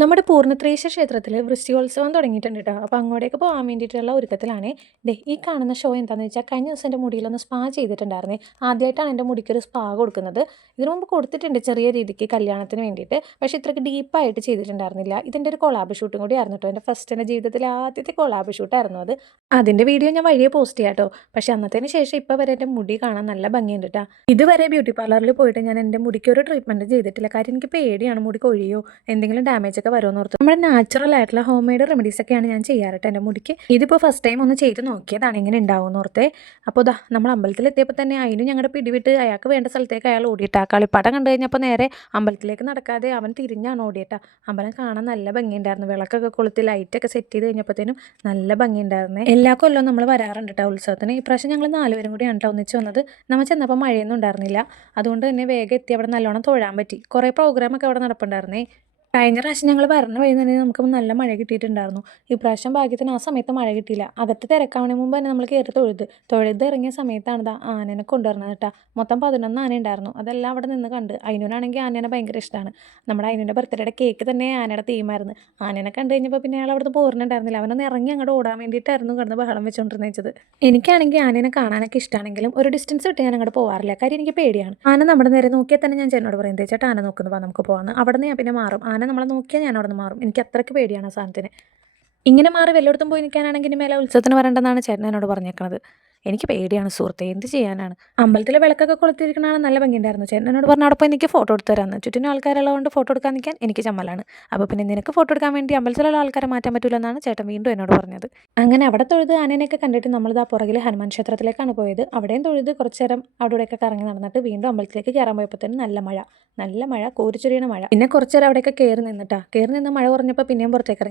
നമ്മുടെ പൂർണ്ണത്രയീശ ക്ഷേത്രത്തിൽ വൃശ്ചികോത്സവം തുടങ്ങിയിട്ടുണ്ട് കേട്ടോ. അപ്പോൾ അങ്ങോട്ടേക്ക് പോകാൻ വേണ്ടിയിട്ടുള്ള ഒരുക്കത്തിലാണ്. ഈ കാണുന്ന ഷോ എന്താണെന്ന് വെച്ചാൽ കഴിഞ്ഞ ദിവസം എൻ്റെ മുടിയിലൊന്ന് സ്പാ ചെയ്തിട്ടുണ്ടായിരുന്നേ. ആദ്യമായിട്ടാണ് എൻ്റെ മുടിക്കൊരു സ്പാ കൊടുക്കുന്നത്. ഇതിനു മുമ്പ് കൊടുത്തിട്ടുണ്ട് ചെറിയ രീതിക്ക് കല്യാണത്തിന് വേണ്ടിയിട്ട്. പക്ഷേ ഇത്രയ്ക്ക് ഡീപ്പായിട്ട് ചെയ്തിട്ടുണ്ടായിരുന്നില്ല. ഇതിൻ്റെ ഒരു കൊളാബ് ഷൂട്ടും കൂടി ആയിരുന്നു കേട്ടോ. എൻ്റെ ജീവിതത്തിലെ ആദ്യത്തെ കൊളാബ് ഷൂട്ടായിരുന്നു അത്. അതിൻ്റെ വീഡിയോ ഞാൻ വഴിയെ പോസ്റ്റ് ചെയ്യാം കേട്ടോ. പക്ഷേ അന്നത്തേന് ശേഷം ഇപ്പോൾ വരെ എൻ്റെ മുടി കാണാൻ നല്ല ഭംഗിയുണ്ട് കേട്ടോ. ഇതുവരെ ബ്യൂട്ടി പാർലറിൽ പോയിട്ട് ഞാൻ എൻ്റെ മുടിക്ക് ഒരു ട്രീറ്റ്മെൻറ്റ് ചെയ്തിട്ടില്ല. കാര്യം എനിക്ക് പേടിയാണ് മുടി കൊഴിയോ എന്തെങ്കിലും ഡാമേജ് ഒക്കെ വരുമെന്ന് ഓർത്ത്. നമ്മുടെ നാച്ചുറൽ ആയിട്ടുള്ള ഹോം മെയ്ഡ് റെമഡീസ് ഒക്കെയാണ് ഞാൻ ചെയ്യാറുണ്ട് എൻ്റെ മുടിക്ക്. ഇതിപ്പോൾ ഫസ്റ്റ് ടൈം ഒന്ന് ചെയ്ത് നോക്കിയതാണ് ഇങ്ങനെ ഉണ്ടാവുമെന്ന് ഓർത്തേ. അപ്പോൾ നമ്മൾ അമ്പലത്തിൽ എത്തിയപ്പോൾ തന്നെ അതിന് ഞങ്ങളുടെ പിടിവിട്ട് അയാൾക്ക് വേണ്ട സ്ഥലത്തേക്ക് അയാൾ ഓടിയിട്ടാ. കളിപ്പാട്ടം കണ്ടു കഴിഞ്ഞപ്പോൾ നേരെ അമ്പലത്തിലേക്ക് നടക്കാതെ അവൻ തിരിഞ്ഞാണ് ഓടിയിട്ടാ. അമ്പലം കാണാൻ നല്ല ഭംഗിയുണ്ടായിരുന്നു. വിളക്കൊക്കെ കൊളുത്തി ലൈറ്റൊക്കെ സെറ്റ് ചെയ്ത് കഴിഞ്ഞപ്പോഴത്തേനും നല്ല ഭംഗിയുണ്ടായിരുന്നേ. എല്ലാ കൊല്ലവും നമ്മൾ വരാറുണ്ട് കേട്ടോ ഉത്സവത്തിന്. ഇപ്രാവശ്യം ഞങ്ങൾ 4 പേരും കൂടിയാണ് കേട്ടോ ഒന്നിച്ച് വന്നത്. നമ്മൾ ചെന്നപ്പോൾ മഴയൊന്നും ഉണ്ടായിരുന്നില്ല. അതുകൊണ്ട് തന്നെ വേഗം എത്തി അവിടെ നല്ലോണം തൊഴാൻ പറ്റി. കുറേ പ്രോഗ്രാമൊക്കെ അവിടെ നടപ്പുണ്ടായിരുന്നേ. കഴിഞ്ഞ പ്രാവശ്യം ഞങ്ങൾ വരണ വഴി തന്നെ നമുക്ക് നല്ല മഴ കിട്ടിയിട്ടുണ്ടായിരുന്നു. ഇപ്രാവശ്യം ഭാഗ്യത്തിന് ആ സമയത്ത് മഴ കിട്ടിയില്ല. അകത്ത് തിരക്കാവണ മുമ്പ് തന്നെ നമ്മൾ കയറി തൊഴുത് ഇറങ്ങിയ സമയത്താണ് ആനനെ കൊണ്ടുവരുന്നത് കേട്ടോ. മൊത്തം 11 ആന ഉണ്ടായിരുന്നു. അതെല്ലാം അവിടെ നിന്ന് കണ്ട്. അതിനാണെങ്കിൽ ആനേനെ ഭയങ്കര ഇഷ്ടമാണ്. നമ്മുടെ അതിൻ്റെ ബർത്ത്ഡേയുടെ കേക്ക് തന്നെ ആനയുടെ തീമായിരുന്നു. ആനേനെ കണ്ടു കഴിഞ്ഞപ്പോൾ പിന്നെ അയാൾ അവിടുന്ന് പോരുന്നുണ്ടായിരുന്നില്ല. അവനൊന്ന് ഇറങ്ങി അങ്ങോട്ട് ഓടാൻ വേണ്ടിയിട്ടായിരുന്നു കിടന്ന് ബഹളം വെച്ചുകൊണ്ടിരുന്നത്. എനിക്കാണെങ്കിൽ ആനേനെ കാണാനൊക്കെ ഇഷ്ടമാണെങ്കിലും ഒരു ഡിസ്റ്റൻസ് വിട്ട് ഞാൻ അങ്ങോട്ട് പോകാറില്ല. കാര്യം എനിക്ക് പേടിയാണ്. ആന നമ്മുടെ നേരെ നോക്കിയാൽ തന്നെ ഞാൻ ചേട്ടനോട് പറയും, ചേട്ടാ ആന നോക്കുന്നു, നമുക്ക് പോകാമെന്ന്. അവിടെ നിന്ന് ഞാൻ പിന്നെ മാറും. ആന നമ്മളെ നോക്കിയാൽ ഞാൻ അവിടെ നിന്ന് മാറും. എനിക്ക് അത്രയ്ക്ക് പേടിയാണ് ആ സാധനത്തിന്. ഇങ്ങനെ മാറി വല്ലയിടത്തും പോയി നിൽക്കാനാണെങ്കിൽ ഇനി മേലെ ഉത്സവത്തിന് വരേണ്ടെന്നാണ് ചേട്ടൻ എന്നോട് പറഞ്ഞേക്കണത്. എനിക്ക് പേടിയാണ് സുഹൃത്തെ, എന്ത് ചെയ്യാനാണ്. അമ്പലത്തിലെ വിളക്കൊക്കെ കൊളുത്തിരിക്കണതാണ് നല്ല ഭംഗിയുണ്ടായിരുന്നു. ചേട്ടൻ എന്നോട് പറഞ്ഞ അവിടെ പോയി എനിക്ക് ഫോട്ടോ എടുത്ത് തരാമെന്ന്. ചുറ്റിനും ആൾക്കാരുള്ളതുകൊണ്ട് ഫോട്ടോ എടുക്കാൻ നിൽക്കാൻ എനിക്ക് ചമ്മലാണ്. അപ്പോൾ പിന്നെ നിനക്ക് ഫോട്ടോ എടുക്കാൻ വേണ്ടി അമ്പലത്തിലുള്ള ആൾക്കാരെ മാറ്റാൻ പറ്റില്ലെന്നാണ് ചേട്ടൻ വീണ്ടും എന്നോട് പറഞ്ഞത്. അങ്ങനെ അവിടെ തൊഴുത് ആനേനെയൊക്കെ കണ്ടിട്ട് നമ്മളിതാ പുറകിൽ ഹനുമാൻ ക്ഷേത്രത്തിലേക്കാണ് പോയത്. അവിടെയും തൊഴുത് കുറച്ച് നേരം അവിടെയൊക്കെ കറങ്ങി നടന്നിട്ട് വീണ്ടും അമ്പലത്തിലേക്ക് കയറാൻ പോയപ്പോഴത്തേനും നല്ല മഴ കോരിച്ചൊരിയണ മഴ. പിന്നെ കുറച്ച് നേരം അവിടെയൊക്കെ കയറി നിന്ന് മഴ കുറഞ്ഞപ്പോൾ പിന്നെയും പുറത്തേക്ക്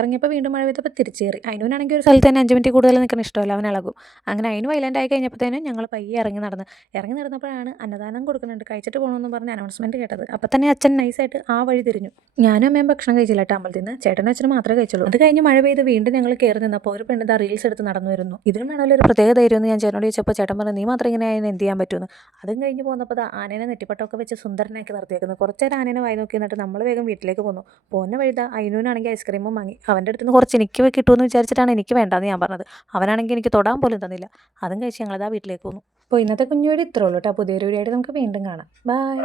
ഇറങ്ങിയപ്പോൾ വീണ്ടും മഴ പെയ്തപ്പോൾ തിരിച്ച് കയറി. അതിനാണെങ്കിൽ ഒരു സ്ഥലത്ത് തന്നെ 5 മിനിറ്റ് കൂടുതൽ നിൽക്കണം ഇഷ്ടമല്ല, അവൻ ഇളകും. അങ്ങനെ അതിന് വൈലൻ്റ് ആയി കഴിഞ്ഞപ്പോഴത്തേനും ഞങ്ങൾ പയ്യെ ഇറങ്ങി നടന്നപ്പോഴാണ് അന്നദാനം കൊടുക്കുന്നുണ്ട്, കഴിച്ചിട്ട് പോകണമെന്ന് പറഞ്ഞ് അനൗൺസ്മെൻറ്റ് കേട്ടത്. അപ്പോൾ തന്നെ അച്ഛൻ നൈസായിട്ട് ആ വഴി തിരിഞ്ഞു. ഞാനും അമ്മയും ഭക്ഷണം കഴിച്ചില്ല കേട്ടോ അമ്പലത്തിൽ നിന്ന്. ചേട്ടനും അച്ഛനും മാത്രമേ കഴിച്ചുള്ളൂ. അത് കഴിഞ്ഞ് മഴ പെയ്ത് വീണ്ടും ഞങ്ങൾ കയറി നിന്നപ്പോൾ ഒരു പെണ്ണ് റീൽസ് എടുത്ത് നടന്നു വരുന്നു. ഇതിനും വേണമെങ്കിൽ ഒരു പ്രത്യേക ധൈര്യം എന്ന് ഞാൻ ചേട്ടനോട് ചോദിച്ചപ്പോൾ ചേട്ടൻ പറഞ്ഞു, നീ മാത്രം ഇങ്ങനെ ആയതിന് എന്ത് ചെയ്യാൻ പറ്റുമെന്ന്. അതും കഴിഞ്ഞ് പോകുന്നപ്പോൾ ആനേനെ നെറ്റിപ്പട്ടമൊക്കെ വെച്ച് സുന്ദരനാക്കി നിർത്തിയേക്കുന്നു. കുറച്ച് നേരം ആനേനെ വായി നോക്കി എന്നിട്ട് നമ്മൾ വേഗം വീട്ടിലേക്ക് പോന്നു. പോകുന്ന വഴുത അയിനൂനാണെങ്കിൽ ഐസ്ക്രീമും വാങ്ങി. അവൻ്റെ അടുത്ത് നിന്ന് കുറച്ച് എനിക്ക് കിട്ടുമെന്ന് വിചാരിച്ചിട്ടാണ് എനിക്ക് വേണ്ടതെന്ന് ഞാൻ പറഞ്ഞത്. അവനാണെങ്കിൽ എനിക്ക് തൊടാൻ പോലും തന്നില്ല. അതും കഴിച്ച് ഞങ്ങളതാ വീട്ടിലേക്ക് പോന്നു. അപ്പോൾ ഇന്നത്തെ കുഞ്ഞു വീഡിയോ ഇത്രേ ഉള്ളൂ കേട്ടോ. പുതിയൊരു വീഡിയോ ആയിട്ട് നമുക്ക് വീണ്ടും കാണാം. ബൈ.